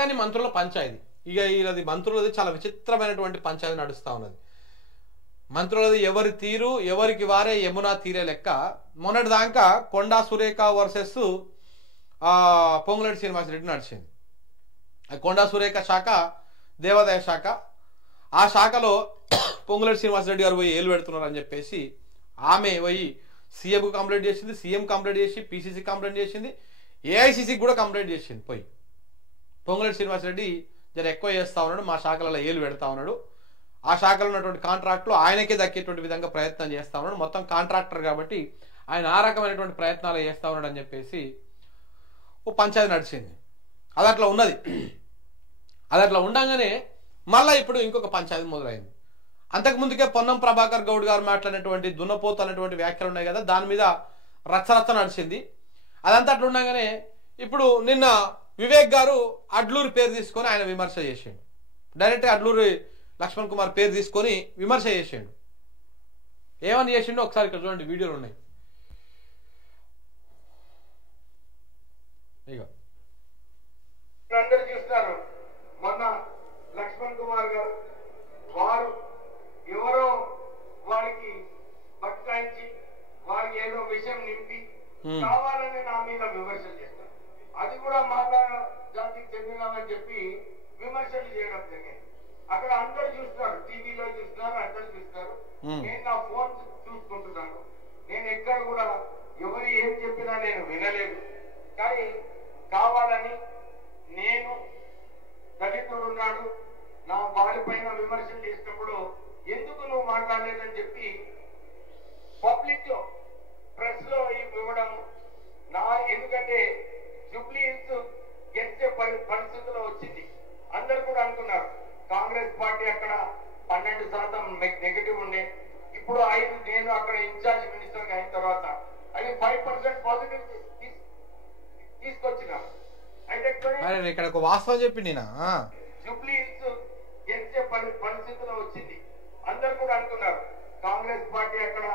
ఆగని మంత్రుల పంచాయతీ. ఇక వీళ్ళది మంత్రులది చాలా విచిత్రమైనటువంటి పంచాయతీ నడుస్తూ ఉన్నది. మంత్రులది ఎవరి తీరు ఎవరికి వారే యమునా తీరే లెక్క. మొన్నటి దాకా కొండా సురేఖ వర్సెస్ పొంగులేటి శ్రీనివాసరెడ్డి నడిచింది. కొండా సురేఖ శాఖ దేవాదాయ శాఖ. ఆ శాఖలో పొంగులేటి శ్రీనివాసరెడ్డి గారు పోయి ఏలు పెడుతున్నారు అని చెప్పేసి ఆమె పోయి సీఎంకు కంప్లైంట్ చేసింది, సీఎం కంప్లైంట్ చేసి పీసీసీ కంప్లైంట్ చేసింది, ఏఐసీసీకి కూడా కంప్లైంట్ చేసింది. పోయి పొంగులేటి శ్రీనివాసరెడ్డి జర ఎక్కువ చేస్తా ఉన్నాడు, మా శాఖలలో ఏలు పెడతా ఉన్నాడు, ఆ శాఖలో ఉన్నటువంటి కాంట్రాక్టులు ఆయనకే దక్కేటువంటి విధంగా ప్రయత్నం చేస్తా ఉన్నాడు, మొత్తం కాంట్రాక్టర్ కాబట్టి ఆయన ఆ రకమైనటువంటి ప్రయత్నాలు చేస్తా ఉన్నాడు అని చెప్పేసి ఓ పంచాయతీ నడిచింది. అది అట్లా ఉన్నది. అది అట్లా ఉండగానే మళ్ళీ ఇప్పుడు ఇంకొక పంచాయతీ మొదలైంది. అంతకుముందుకే పొన్నం ప్రభాకర్ గౌడ్ గారు మాట్లాడినటువంటి దున్నపోతు అనేటువంటి వ్యాఖ్యలు ఉన్నాయి కదా, దాని మీద రచ్చరచ్చ నడిచింది. అదంతా అట్లా ఉండగానే ఇప్పుడు నిన్న వివేక్ గారు అడ్లూరు పేరు తీసుకొని ఆయన విమర్శ చేసిండు. డైరెక్ట్గా అడ్లూరు లక్ష్మణ్ కుమార్ పేరు తీసుకొని విమర్శ చేసిండు. ఏమని చేసిండో ఒకసారి ఇక్కడ చూడండి, వీడియోలు ఉన్నాయి. ఇక అందరూ చూస్తారు. మొన్న లక్ష్మణ్ కుమార్ గారు వారు ఎవరో వారికి బట్టాయించి వారికి ఏదో విషయం నింపి కావాలని నా మీద విమర్శలు చేస్తారు. అది కూడా మాలా జాతికి చెందినమని చెప్పి విమర్శలు చేయడం జరిగింది. అక్కడ అందరూ చూస్తున్నారు, టీవీలో చూస్తున్నారు, అందరూ చూస్తున్నారు. నేను నా ఫోన్ చూసుకుంటున్నాను. నేను ఎక్కడ కూడా ఎవరు ఏం చెప్పినా నేను వినలేదు. కానీ కావాలని నేను దళితుడు ఉన్నాడు నా వారి పైన విమర్శలు చేసినప్పుడు ఎందుకు నువ్వు మాట్లాడలేదని చెప్పి పబ్లిక్ లో ప్రెస్ లో ఇవ్వడం నా, ఎందుకంటే జూబ్లీ హిల్స్ గెలిచే పరిస్థితిలో వచ్చింది. అందరు కూడా అనుకున్నారు కాంగ్రెస్ పార్టీ అక్కడ 12% నెగటివ్ ఉండే, ఇప్పుడు 5 నేను అక్కడ ఇన్ఛార్జ్ మినిస్టర్ అయిన తర్వాత అది 5% పాజిటివ్ తీసుకొచ్చినాను. అయితే ఇక్కడ ఒక వాస్తవం చెప్పింది జూబ్లీ హిల్స్ గెలిచే పరిస్థితిలో వచ్చింది. అందరు కూడా అనుకున్నారు కాంగ్రెస్ పార్టీ అక్కడ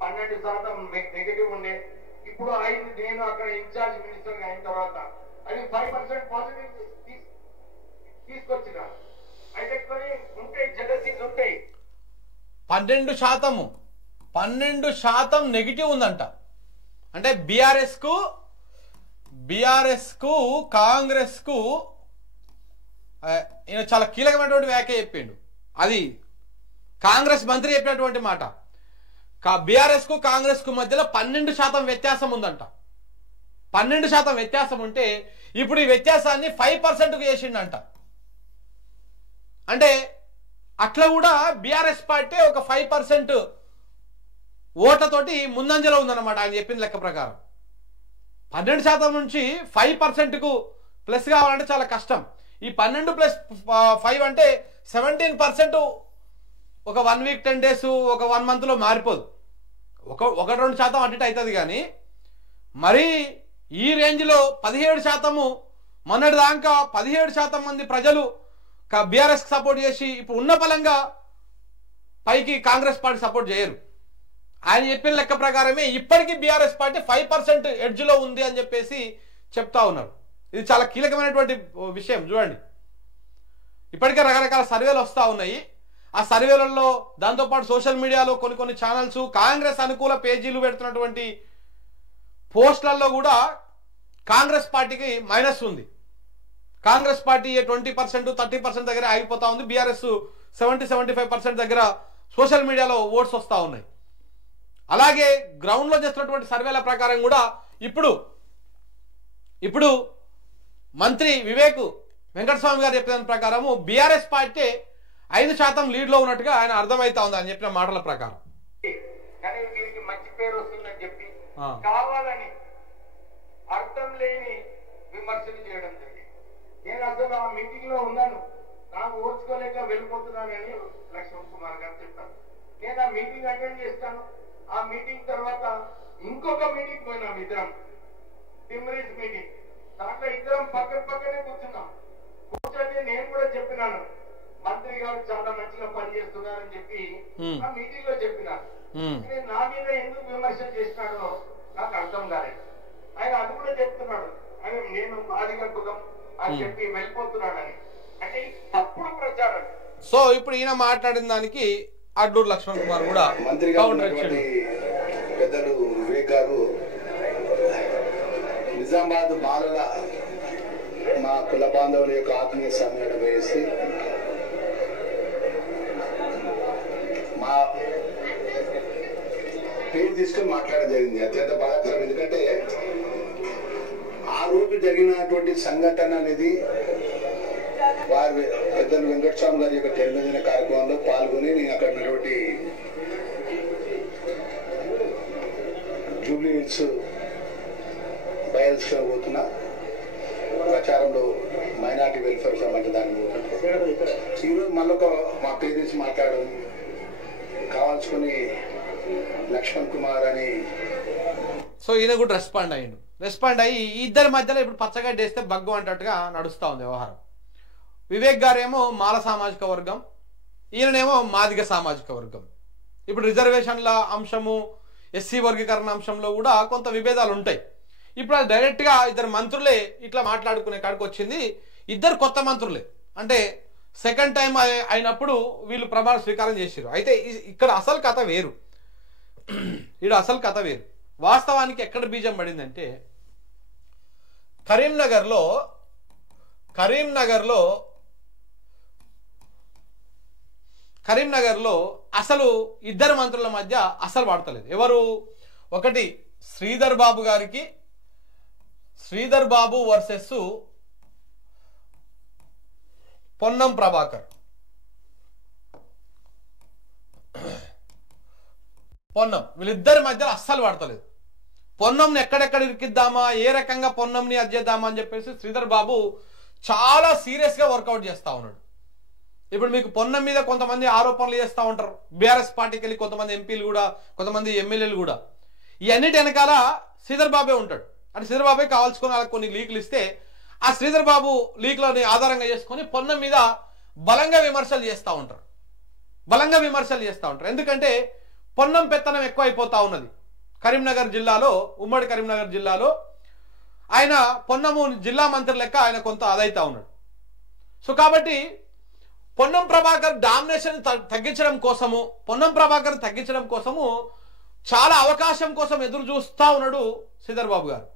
12% నెగటివ్ ఉండే, ఇప్పుడు 5 నేను అక్కడ ఇన్ఛార్జ్ మినిస్టర్ అయిన తర్వాత అది 5% పాజిటివ్ తీసుకొచ్చినారు. అయితే ఉంటాయి, జెలసీస్ ఉంటాయి. 12% నెగిటివ్ ఉందంట. అంటే బీఆర్ఎస్ కు కాంగ్రెస్ కు ఈయన చాలా కీలకమైనటువంటి వ్యాఖ్య చెప్పిండు. అది కాంగ్రెస్ మంత్రి చెప్పినటువంటి మాట. బీఆర్ఎస్ కు కాంగ్రెస్ కు మధ్యలో 12% వ్యత్యాసం ఉందంట. 12% వ్యత్యాసం ఉంటే ఇప్పుడు ఈ వ్యత్యాసాన్ని 5%కు చేసిండంట. అంటే అట్లా కూడా బీఆర్ఎస్ పార్టీ ఒక 5% ఓట్లతోటి ముందంజలో ఉందన్నమాట ఆయన చెప్పిన లెక్క ప్రకారం. 12% నుంచి 5%కు ప్లస్ కావాలంటే చాలా కష్టం. ఈ 12 + 5 అంటే 17% ఒక 1 వీక్ 10 డేస్ ఒక 1 మంత్లో మారిపోదు. 1-2% అటు ఇటు అవుతుంది. కానీ మరి ఈ రేంజ్లో 17% మొన్నటి దాకా 17% మంది ప్రజలు బీఆర్ఎస్కి సపోర్ట్ చేసి ఇప్పుడు ఉన్న బలంగా పైకి కాంగ్రెస్ పార్టీ సపోర్ట్ చేయరు. ఆయన చెప్పిన లెక్క ప్రకారమే ఇప్పటికీ బీఆర్ఎస్ పార్టీ 5% ఎడ్జ్లో ఉంది అని చెప్పేసి చెప్తా ఉన్నారు. ఇది చాలా కీలకమైనటువంటి విషయం. చూడండి, ఇప్పటికే రకరకాల సర్వేలు వస్తూ ఉన్నాయి. ఆ సర్వేలలో దాంతోపాటు సోషల్ మీడియాలో కొన్ని ఛానల్స్ కాంగ్రెస్ అనుకూల పేజీలు పెడుతున్నటువంటి పోస్టులలో కూడా కాంగ్రెస్ పార్టీకి మైనస్ ఉంది. కాంగ్రెస్ పార్టీ 20% 30% దగ్గర ఆగిపోతా ఉంది. బీఆర్ఎస్ 70-75% దగ్గర సోషల్ మీడియాలో ఓట్స్ వస్తూ ఉన్నాయి. అలాగే గ్రౌండ్లో చేస్తున్నటువంటి సర్వేల ప్రకారం కూడా ఇప్పుడు మంత్రి వివేక్ వెంకటస్వామి గారు చెప్పిన ప్రకారము బీఆర్ఎస్ పార్టీ 5% లీడ్లో ఉన్నట్టుగా ఆయన అర్థమవుతా ఉంది అని చెప్పిన మాటల ప్రకారం. కానీ వీరికి మంచి పేరు వస్తుందని చెప్పి కావాలని అర్థం లేని విమర్శలు చేయడం జరిగింది. నేను అసలు ఆ మీటింగ్ లో ఉన్నాను, నాకు ఓర్చుకోలేక వెళ్ళిపోతున్నానని లక్ష్మణ్ కుమార్ గారు చెప్పాను. నేను ఆ మీటింగ్ అటెండ్ చేస్తాను. ఆ మీటింగ్ తర్వాత ఇంకొక మీటింగ్ పోయినాం ఇద్దరం, టిమ్రీస్ మీటింగ్. దాంట్లో ఇద్దరం పక్కనే కూర్చున్నాం. కూర్చొని నేను కూడా చెప్పినాను మంత్రి గారు చాలా మంచిగా పనిచేస్తున్నారని చెప్పి ఆ మీటింగ్ లో చెప్పినాను. నా మీద ఎందుకు విమర్శలు చేసినాడో నాకు అర్థం కాలేదు. ఆయన అది కూడా చెప్తున్నాడు. ఆయన నేను మాదిగ కులం అని చెప్పి వెళ్ళిపోతున్నాడని, అంటే తప్పుడు ప్రచారం. సో ఇప్పుడు ఈయన మాట్లాడిన దానికి అడ్లూరు లక్ష్మణ్ కుమార్ కూడా పెద్దలు వివేక్ గారు నిజామాబాద్ బాలల మా కుల బాంధవుల యొక్క ఆత్మీయ సమ్మేళనం వేసి మా పేరు తీసుకొని మాట్లాడడం జరిగింది. అత్యంత బాధాకరం. ఎందుకంటే ఆ రోజు జరిగినటువంటి సంఘటన అనేది వారి పెద్దలు వెంకటస్వామి గారి యొక్క జన్మదిన కార్యక్రమంలో పాల్గొని నేను అక్కడ ఉన్నటువంటి జూబ్లీ హిల్స్ బయల్స్ పోతున్నా ప్రచారంలో మైనార్టీ వెల్ఫేర్ సంబంధించిన దాన్ని ఈరోజు మళ్ళీ మా పేరెంట్స్ మాట్లాడడం కావాల్సుకుని లక్ష్మణ్ కుమార్ అని. సో ఈయన కూడా రెస్పాండ్ అయ్యి ఇద్దరి మధ్యలో ఇప్పుడు పచ్చగడ్డ వేస్తే బగ్గు అంటట్టుగా నడుస్తూ ఉంది వ్యవహారం. వివేక్ గారేమో మాల సామాజిక వర్గం, ఈయననేమో మాదిగ సామాజిక వర్గం. ఇప్పుడు రిజర్వేషన్ల అంశము, ఎస్సీ వర్గీకరణ అంశంలో కూడా కొంత విభేదాలు ఉంటాయి. ఇప్పుడు అది డైరెక్ట్గా ఇద్దరు మంత్రులే ఇట్లా మాట్లాడుకునే కాడికి వచ్చింది. ఇద్దరు కొత్త మంత్రులే, అంటే సెకండ్ టైం అయినప్పుడు వీళ్ళు ప్రమాణ స్వీకారం చేశారు. అయితే ఇక్కడ అసలు కథ వేరు, వాస్తవానికి ఎక్కడ బీజం పడిందంటే కరీంనగర్లో అసలు ఇద్దరు మంత్రుల మధ్య అసలు పడతలేదు. ఎవరు? ఒకటి శ్రీధర్ బాబు వర్సెస్ పొన్నం ప్రభాకర్. వీళ్ళిద్దరి మధ్య అస్సలు పడతలేదు. పొన్నంని ఎక్కడెక్కడ ఇరికిద్దామా, ఏ రకంగా పొన్నంని అధ్యేద్దామా అని చెప్పేసి శ్రీధర్ బాబు చాలా సీరియస్గా వర్కౌట్ చేస్తూ ఉన్నాడు. ఇప్పుడు మీకు పొన్నం మీద కొంతమంది ఆరోపణలు చేస్తూ ఉంటారు. బీఆర్ఎస్ పార్టీకి వెళ్ళి కొంతమంది ఎంపీలు కూడా, కొంతమంది ఎమ్మెల్యేలు కూడా. ఈ అన్నిటి వెనకాల శ్రీధర్ బాబే ఉంటాడు. అంటే శ్రీధర్ బాబే కావాల్సుకొని వాళ్ళకి కొన్ని లీకులు ఇస్తే ఆ శ్రీధర్ బాబు లీకులని ఆధారంగా చేసుకొని పొన్నం మీద బలంగా విమర్శలు చేస్తూ ఉంటారు. ఎందుకంటే పొన్నం పెత్తనం ఎక్కువ అయిపోతా ఉన్నది కరీంనగర్ జిల్లాలో, ఉమ్మడి కరీంనగర్ జిల్లాలో. ఆయన పొన్నము జిల్లా మంత్రి లెక్క ఆయన కొంత అదైతా ఉన్నాడు. సో కాబట్టి పొన్నం ప్రభాకర్ డామినేషన్ తగ్గించడం కోసము చాలా అవకాశం కోసం ఎదురు చూస్తూ ఉన్నాడు శ్రీధర్ బాబు గారు.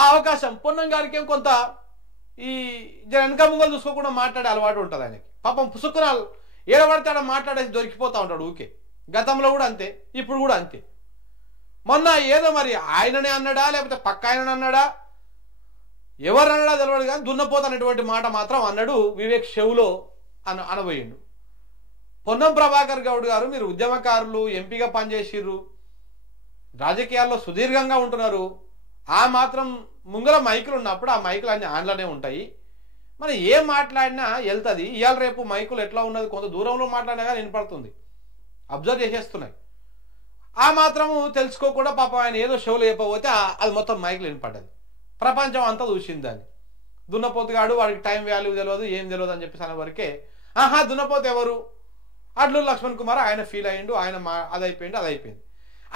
ఆ అవకాశం పొన్నం గారికి ఏం కొంత ఈ వెనక ముంగలు చూసుకోకుండా మాట్లాడే అలవాటు ఉంటుంది ఆయనకి. పాపం పుసుకునాలు ఏడబడితే ఆడ మాట్లాడేసి దొరికిపోతూ ఉంటాడు ఊకే. గతంలో కూడా అంతే, ఇప్పుడు కూడా అంతే. మొన్న ఏదో మరి ఆయననే అన్నాడా లేకపోతే పక్క ఆయననే అన్నాడా, ఎవరు అన్నాడా తెలియదు కానీ దున్నపోతనేటువంటి మాట మాత్రం అన్నాడు వివేక్ షెవ్లో అనబోయిండు. పొన్నం ప్రభాకర్ గౌడ్ గారు, మీరు ఉద్యమకారులు, ఎంపీగా పనిచేసిర్రు, రాజకీయాల్లో సుదీర్ఘంగా ఉంటున్నారు. ఆ మాత్రం ముంగల మైకులు ఉన్నప్పుడు ఆ మైకులు అన్ని ఆన్లోనే ఉంటాయి. మనం ఏం మాట్లాడినా వెళ్తుంది. ఇవాళ రేపు మైకులు ఎట్లా ఉన్నది, కొంత దూరంలో మాట్లాడినా కానీ వినపడుతుంది, అబ్జర్వ్ చేసేస్తున్నాయి. ఆ మాత్రము తెలుసుకోకుండా పాపం ఆయన ఏదో షోలో చెప్పబోతే అది మొత్తం మైకులు వినపడ్డది. ప్రపంచం అంతా చూసింది దాన్ని. దున్నపోతుగాడు, వాడికి టైం వాల్యూ తెలియదు, ఏం తెలియదు అని చెప్పేసి అనే వరకే దున్నపోతు ఎవరు, అడ్లూరు లక్ష్మణ్ కుమార్, ఆయన ఫీల్ అయ్యిండు, ఆయన అదైపోయింది.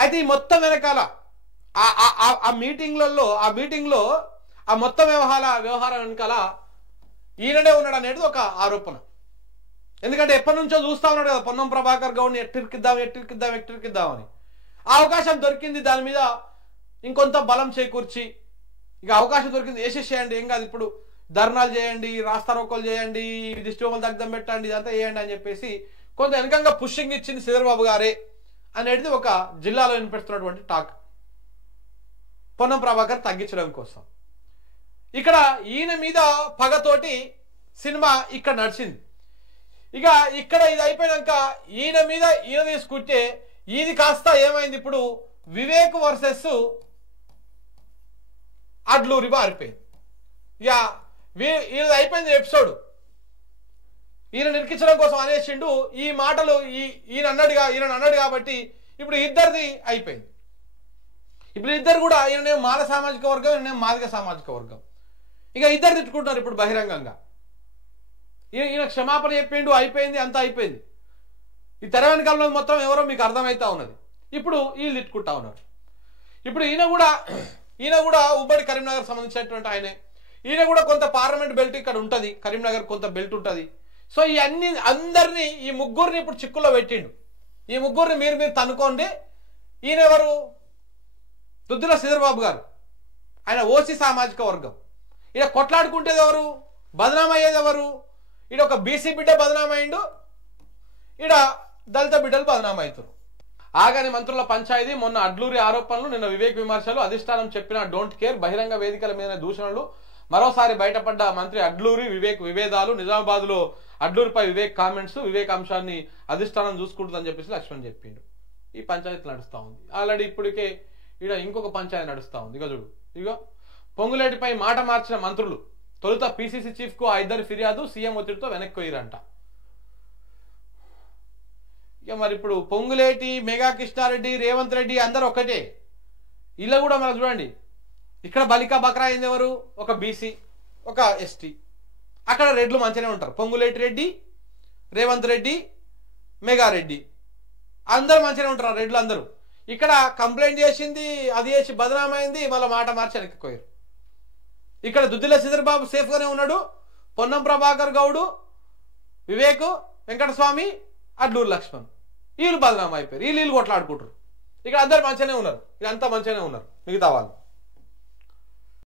అయితే ఈ మొత్తం వెనకాల ఆ మీటింగ్లో ఆ మొత్తం వ్యవహారం వెనకాల ఈయననే ఉన్నాడు అనేది ఒక ఆరోపణ. ఎందుకంటే ఎప్పటి నుంచో చూస్తా ఉన్నాడు కదా పొన్నం ప్రభాకర్ గౌడ్ని ఎట్టిరికిద్దామని. ఆ అవకాశం దొరికింది, దాని మీద ఇంకొంత బలం చేకూర్చి ఇక అవకాశం దొరికింది, వేసేసేయండి, ఏం కాదు, ఇప్పుడు ధర్నాలు చేయండి, రాస్తారోకోలు చేయండి, దిష్టిబొమ్మలు దగ్ధం పెట్టండి, ఇదంతా చేయండి అని చెప్పేసి కొంత వెనకంగా పుషింగ్ ఇచ్చింది శ్రీధర్ బాబు గారే అనేది ఒక జిల్లాలో వినిపిస్తున్నటువంటి టాక్. పొన్నం ప్రభాకర్ తగ్గించడం కోసం ఇక్కడ ఈయన మీద పగతోటి సినిమా ఇక్కడ నడిచింది. ఇక ఇక్కడ ఇది అయిపోయాక ఈయన తీసుకుంటే ఇది కాస్త ఏమైంది, ఇప్పుడు వివేక్ వర్సెస్ అడ్లూరి మారిపోయింది. ఇక ఈయనది అయిపోయింది ఎపిసోడ్. ఈయన నిరికించడం కోసం అనేసిండు ఈ మాటలు, ఈయన అన్నాడు కాబట్టి ఇప్పుడు ఇద్దరిది అయిపోయింది. ఇప్పుడు ఇద్దరు కూడా ఈయననేమో మాల సామాజిక వర్గం, ఈయననేమో మాదిగ సామాజిక వర్గం. ఇక ఇద్దరు తిట్టుకుంటున్నారు ఇప్పుడు బహిరంగంగా. ఈయన క్షమాపణ చెప్పిండు, అయిపోయింది, అంతా అయిపోయింది. ఈ తెర వెనకాలలో మొత్తం ఎవరో మీకు అర్థమవుతా ఉన్నది. ఇప్పుడు వీళ్ళు తిట్టుకుంటా ఉన్నారు. ఇప్పుడు ఈయన కూడా ఈయన కూడా ఉమ్మడి కరీంనగర్ సంబంధించినటువంటి ఆయనే. ఈయన కూడా కొంత పార్లమెంట్ బెల్ట్ ఇక్కడ ఉంటుంది, కరీంనగర్ కొంత బెల్ట్ ఉంటుంది. సో ఈ అందరినీ ఈ ముగ్గురిని ఇప్పుడు చిక్కుల్లో పెట్టిండు. ఈ ముగ్గురిని మీరు తనుకోండి. ఈయన ఎవరు? దుద్దిల శ్రీధర్బాబు గారు. ఆయన ఓసీ సామాజిక వర్గం. ఈయన కొట్లాడుకుంటేది ఎవరు? బదనాం అయ్యేది ఎవరు? ఈడ ఒక బీసీ బిడ్డ బదనాం అయిండు, ఈడ దళిత బిడ్డలు బదనాం అవుతారు. ఆగాని మంత్రుల పంచాయతీ, మొన్న అడ్లూరి ఆరోపణలు, నిన్న వివేక్ విమర్శలు, అధిష్టానం చెప్పిన డోంట్ కేర్, బహిరంగ వేదికల మీద దూషణలు, మరోసారి బయటపడ్డ మంత్రి అడ్లూరి వివేక్ విభేదాలు, నిజామాబాద్ లో అడ్లూరిపై వివేక్ కామెంట్స్, వివేక్ అంశాన్ని అధిష్టానం చూసుకుంటుందని చెప్పేసి లక్ష్మణ్ చెప్పిండు. ఈ పంచాయతీ నడుస్తూ ఉంది. ఆల్రెడీ ఇప్పటికే ఈడ ఇంకొక పంచాయతీ నడుస్తూ ఉంది. ఇక చూడు, ఇగో పొంగులేటిపై మాట మార్చిన మంత్రులు, తొలుత పిసిసి చీఫ్ కు ఆ ఇద్దరు ఫిర్యాదు, సీఎం ఒత్తిడితో వెనక్కి పోయిరంట. ఇక మరి ఇప్పుడు పొంగులేటి, మెగా కృష్ణారెడ్డి, రేవంత్ రెడ్డి అందరు ఒకటే. ఇలా కూడా మనం చూడండి, ఇక్కడ బలికా బక్రా అయింది ఎవరు? ఒక బీసీ, ఒక ఎస్టీ. అక్కడ రెడ్లు మంచిగానే ఉంటారు. పొంగులేటి రెడ్డి, రేవంత్ రెడ్డి, మెగారెడ్డి అందరూ మంచిగానే ఉంటారు రెడ్లు అందరూ. ఇక్కడ కంప్లైంట్ చేసింది, అది చేసి బదనామైంది, మళ్ళీ మాట మార్చి వెనక్కిపోయారు. ఇక్కడ దుద్దిల శ్రీధర్బాబు సేఫ్ గానే ఉన్నాడు. పొన్నం ప్రభాకర్ గౌడు, వివేక్ వెంకటస్వామి, అడ్లూరు లక్ష్మణ్ వీళ్ళు బదనామా అయిపోయారు. వీళ్ళు కొట్లాడుకుంటారు. ఇక్కడ అందరు మంచిగానే ఉన్నారు. ఇదంతా మంచిగానే ఉన్నారు మిగతా వాళ్ళు.